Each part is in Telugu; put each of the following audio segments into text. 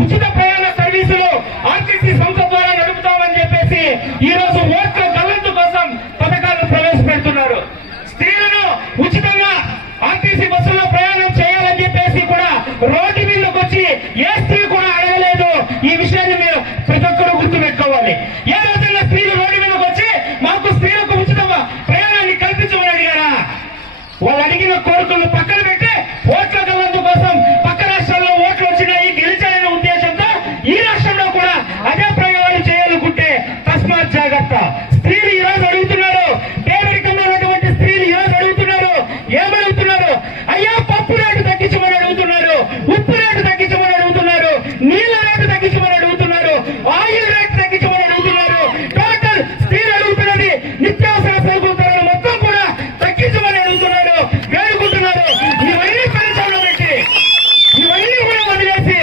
ఉచిత ప్రయాణ సర్వీసులు ఆర్టీసీ సంస్థ ద్వారా నడుపుతామని చెప్పేసి ఈ రోజు ఓట్ల గల్లంతు కోసం పథకాలను ప్రవేశపెడుతున్నారు. స్త్రీలను ఉచితంగా ఆర్టీసీ బస్సుల్లో ప్రయాణం చేయాలని చెప్పేసి కూడా రోడ్డు మీదకి వచ్చి ఏ స్త్రీ కూడా అడగలేదు. ఈ విషయాన్ని మీరు ప్రతి ఒక్కరూ గుర్తుపెట్టుకోవాలి. ఏ రోజున స్త్రీలు రోడ్డు మీదకి వచ్చి మాకు స్త్రీలకు ఉచిత ప్రయాణాన్ని కల్పించమని అడిగారా? వాళ్ళు అడిగిన కోరికలను పక్కన పెట్టి ఓట్ల గల్లంతు కోసం పక్క రాష్ట్రాల్లో ఓట్లు వచ్చినాయి గెలిచాయనే ఉద్దేశంతో ఈ రాష్ట్రంలో కూడా అదే ప్రయోగాలు చేయాలనుకుంటే తస్మాత్ జాగ్రత్త. స్త్రీలు ఈ రోజు అడుగుతున్నారు, పేదరికంలో ఉన్నటువంటి స్త్రీలు ఈ రోజు అడుగుతున్నారు, ఏమడుగుతున్నారు? అయ్యా పప్పు రేటు తగ్గించమని అడుగుతున్నారు, ఉప్పు రేటు తగ్గించమని అడుగుతున్నారు, నీళ్ళ రేటు తగ్గించమని అడుగుతున్నారు, ఆయిల్ రేటు తగ్గించమని అడుగుతున్నారు. టోటల్ స్త్రీలు అడుగుతున్నది నిత్యావసర సరుకుల ధరలు మొత్తం కూడా తగ్గించమని అడుగుతున్నారు, వేడుకుంటున్నారు. ఇవన్నీ పరిశ్రమలో పెట్టి ఇవన్నీ కూడా వదిలేసి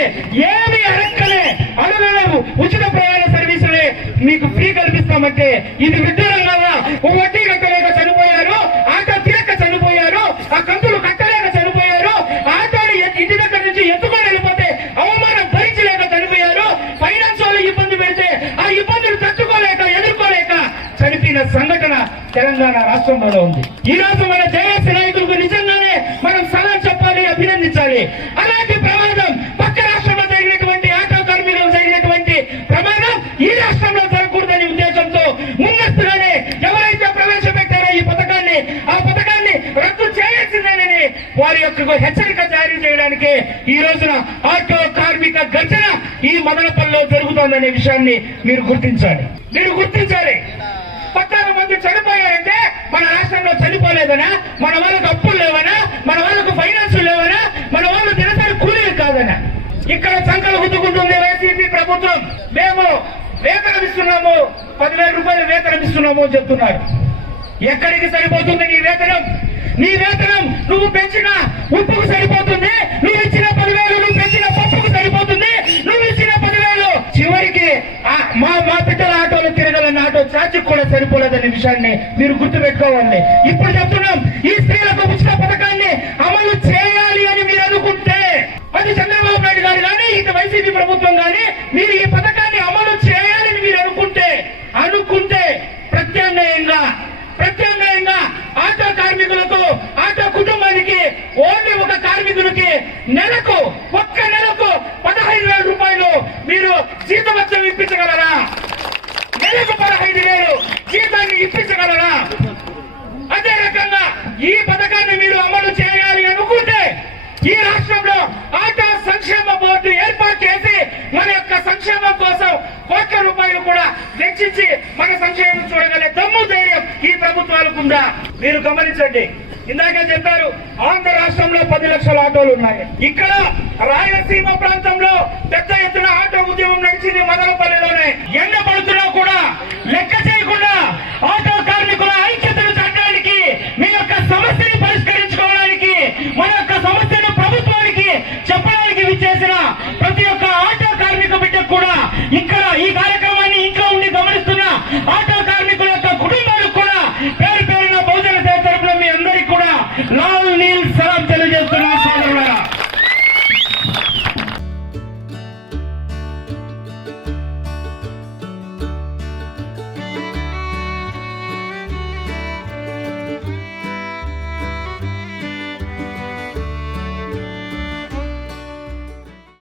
ఏమి అడక్కలే అడగలేము ఉచిత ప్రయాణ సర్వీసులే మీకు ఫ్రీ కల్పిస్తామంటే ఇది విడ్డూరం కదా. వడ్డీ కట్టలేక చనిపోయారు, ఆటో తీరక చనిపోయారు, ఆ కంతులు కట్టలేక చనిపోయారు, ఆటోని ఇంటి దగ్గర నుంచి ఎత్తుకొని వెళ్ళిపోతే అవమానం భరించలేక చనిపోయారు, ఫైనాన్స్ వాళ్ళు ఇబ్బంది పెడితే ఆ ఇబ్బందులు తట్టుకోలేక ఎదుర్కోలేక చనిపోయిన సంఘటన తెలంగాణ రాష్ట్రంలో ఉంది. ఈ రోజు మన జేఏసీ నాయకులకు నిజంగానే మనం సలహా చెప్పాలి, అభినందించాలి. అలాంటి ప్రమాదం పక్క రాష్ట్రంలో జరిగినటువంటి ఆటో కార్మికులకు జరిగినటువంటి ప్రమాదం ఈ రాష్ట్రంలో జరగకూడదనే ఉద్దేశంతో ముందస్తుగానే ఎవరైతే ప్రవేశపెట్టారో ఈ పథకాన్ని ఆ పథకాన్ని రద్దు చేయాల్సిందేనని వారి యొక్క హెచ్చరిక జారీ చేయడానికి ఈ రోజున ఆటో కార్మిక గర్జన ఈ మదనపల్లిలో జరుగుతోందనే విషయాన్ని మీరు గుర్తించాలి. పద్నాలుగు మంది చనిపోయారంటే మన రాష్ట్రంలో చనిపోలేదనా, మన వాళ్ళకు అప్పులు లేవనా, మన వాళ్ళకు ఫైనాన్స్ లేవనా, మన వాళ్ళు దినసరి కూలీలు కాదనా? ఇక్కడ సంకలు గుద్దుకుంటుంది వైసీపీ ప్రభుత్వం. మేము వేతనం ఇస్తున్నాము, 10,000 రూపాయలు వేతనం ఇస్తున్నాము అని చెప్తున్నారు. ఎక్కడికి సరిపోతుంది నీ వేతనం? నీ వేతనం నువ్వు పెంచిన ఉప్పుకు సరిపోతుంది, నువ్వు ఇచ్చిన 10,000 నువ్వు పెంచిన పప్పుకు సరిపోతుంది, నువ్వు ఇచ్చిన 10,000 చివరికి మా బిడ్డల ఆటోలు తిరగలన్న ఆటో ఛార్జీకి కూడా సరిపోలేదనే విషయాన్ని మీరు గుర్తుపెట్టుకోవాలి. ఇప్పుడు చెప్తున్నాం, ఈ స్త్రీలకు ఉచిత పథకాన్ని అమలు చేయాలి అని మీరు అనుకుంటే, అది చంద్రబాబు నాయుడు గారు కానీ ఇటు వైసీపీ ప్రభుత్వం కానీ మీరు ఈ పథకాన్ని అమలు చేయాలని మీరు అనుకుంటే ప్రత్యామ్నాయంగా ఆటో కార్మికులకు, ఆటో కుటుంబానికి, ఓన్లీ ఒక కార్మికునికి ఒక్క నెలకు 15,000 రూపాయలు మీరు జీతభత్యం ఇప్పించగలరా? నెలకు 15,000 జీతాన్ని ఇప్పించగలరా? అదే రకంగా ఈ పథకాన్ని మీరు అమలు చేయాలి అనుకుంటే ఈ రాష్ట్రంలో ఆటో సంక్షేమ బోర్డు ఏర్పాటు చేసి మన యొక్క సంక్షేమం కోసం కోట్ల రూపాయలు కూడా వెచ్చించి మన సంక్షేమం చూడగలే దమ్ము ధైర్యం ఈ ప్రభుత్వాలకు ఉందా? మీరు గమనించండి. ఇందాకే చెప్పారు, ఆంధ్ర రాష్ట్రంలో 10 లక్షల ఆటోలు ఉన్నాయి. ఇక్కడ రాయలసీమ ప్రాంతంలో పెద్ద ఎత్తున ఆటో ఉద్యమం నడిచింది మదనపల్లిలోనే. ఎండ పడుతున్నా కూడా లెక్క చేయకుండా ఆటో కార్మికుల ఐక్యతను చాటడానికి, మీ యొక్క సమస్యని పరిష్కరించుకోవడానికి, మన యొక్క సమస్యను ప్రభుత్వానికి చెప్పడానికి విచ్చేసిన ప్రతి